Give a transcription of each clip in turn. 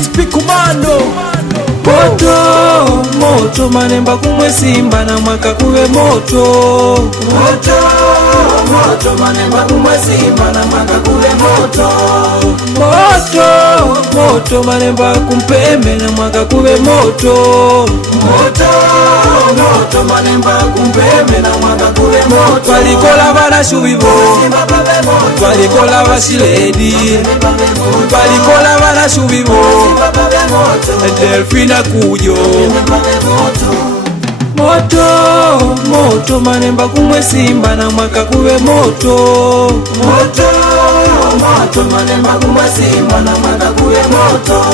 Pikumando moto moto manemba kumwe simba na mwaka kuwe moto moto moto manemba kumwe simba na mwaka kuwe moto moto moto manemba kumpeme na mwaka kuwe moto moto moto manemba kumpeme na mwaka kuwe moto twalikola barashubibo twalikola bashiledi twalikola barashubibo Delfina kujo moto moto manemba kumwe simba na mwaka kuwe moto moto moto manemba kumwe simba na mwaka kuwe moto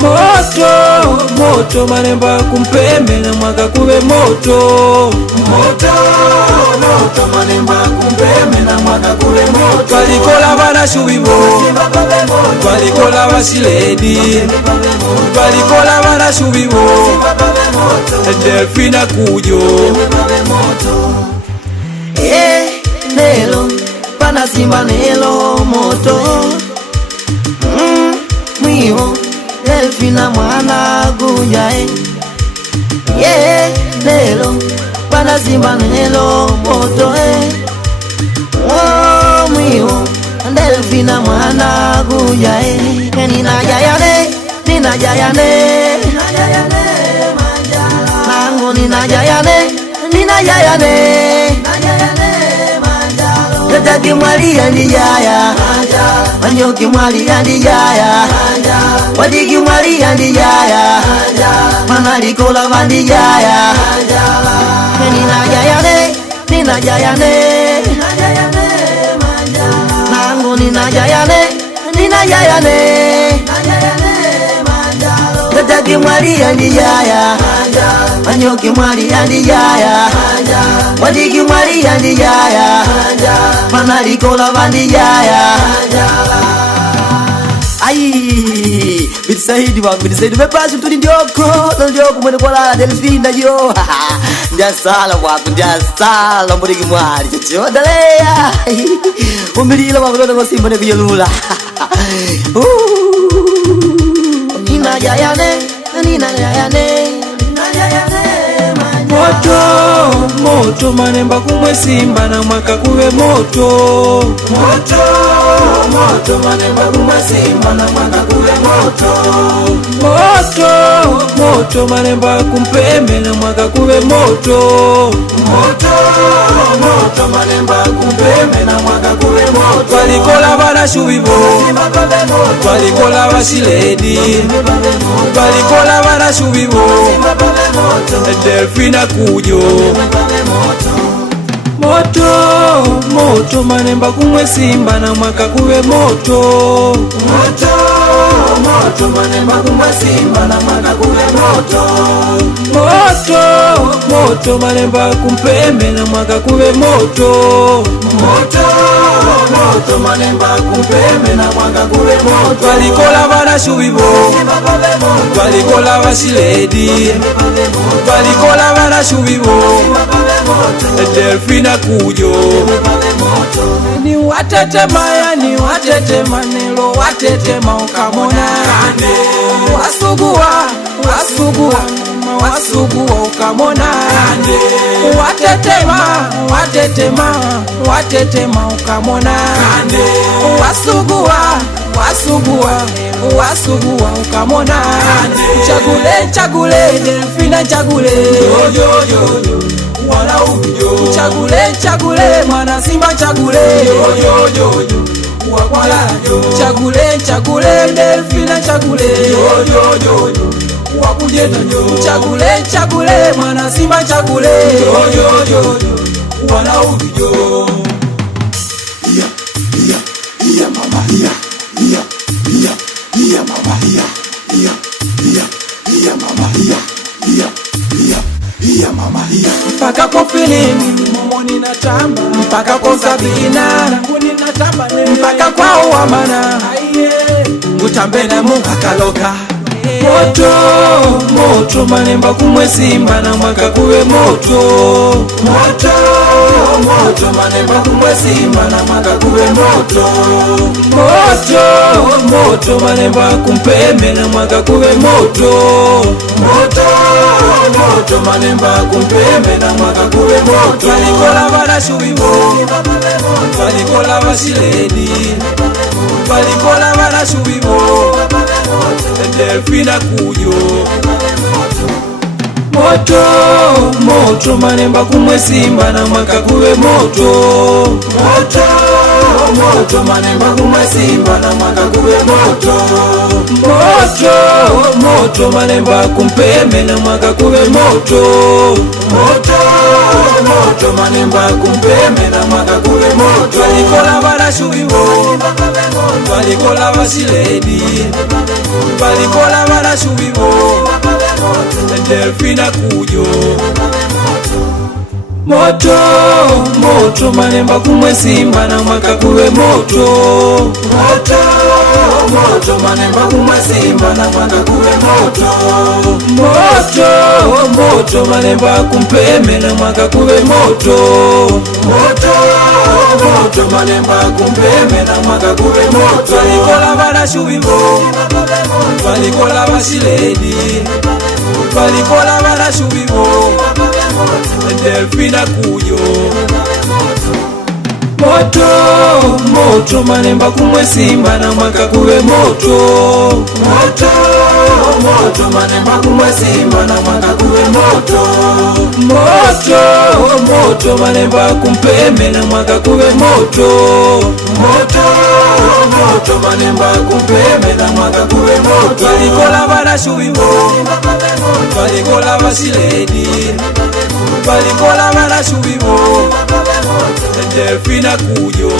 moto moto manemba kumpeme na mwaka kuwe moto moto moto manemba kumpeme na mwaka kuwe moto twalikola barashubibo twalikola bashiledi twalikola barashubibo Delfina kujo nelo pana simba nelo moto mwiho Delfina mwana guja nelo pana simba nelo moto mwiho Delfina mwana guja nina jayane mango nina jayane tata kimwali andi jaya manyo kimwali andi jaya wadi kimwali andi jaya manali kola bandi jaya nina jayane mango nina jayane tata kimwali andi jaya manyo kimwali andi jaya wadi kimwali andi jaya manali kola bandi jaya ai bisaidi wangu bisaidi mepasu tu ndioko mwene kwa la Delfina yo ndiasala wangu ndiasala mburi kimwali chodalea umilila wangu lona masimba ne kuyelula nina jayane moto moto manemba kumwe simba na mwaka kuwe moto moto moto manemba kumwe simba na mwaka kuwe moto moto moto manemba kumpeme na mwaka kuwe moto moto moto manemba kumpeme na mwaka kuwe moto twalikola barashubibo twalikola bashiledi twalikola barashubibo Delfina kujo moto moto manemba kumwe simba na mwaka kuwe moto moto moto manemba kumwe simba na mwaka kuwe moto moto moto manemba kumpeme na mwaka kuwe moto moto moto manemba kumpeme na mwaka kuwe moto twalikola barashubibo twalikola bashiledi twalikola barashubibo Delfina kujo ni watetema yani watetema nelo watetema ukamona wasugua ukamona watetema ukamona wasugua ukamona chagule Delfina chagule wala ujo chagule mwana simba chagule wakwala chagule Delfina chagule wakujeta chagule mwana simba chagule wala ujo mama mama mpaka kwa filimi momo ninatamba mpaka kwa Sabina ninatamba mpaka kwa Uamana ngutambe na munga kaloka moto moto manemba kumwe simba na mwaka kuwe moto moto moto Manemba kumwesimba na mwaka kuwe moto moto moto Manemba kumpeme na mwaka kuwe moto moto moto Manemba kumpeme na mwaka kuwe moto balikola barashubibo balikola basiledi balikola barashubibo Delfina kuyo moto moto Manemba kumwesimba na mwaka kuwe moto moto moto Manemba kumwesimba na mwaka kuwe moto moto moto Manemba kumpeme na mwaka kuwe moto moto moto Manemba kumpeme na mwaka kuwe moto balikola barashubibo balikola basiledi balikola barashubibo Delfina kuyo moto moto Manemba kumwesimba na mwaka kuwe moto moto moto Manemba kumwesimba na mwaka kuwe moto moto moto Manemba kumpeme na mwaka kuwe moto moto moto Manemba kumpeme na mwaka kuwe moto balikola barashubibo balikola basiledi balikola barashubibo Delfina kuyo moto moto Manemba kumwesimba na mwaka kuwe moto moto moto Manemba kumwesimba na mwaka kuwe moto moto moto Manemba kumpeme na mwaka kuwe moto moto moto Manemba kumpeme na mwaka kuwe moto balikola barashubibo balikola basiledi balikola barashubibo Delfina kuyo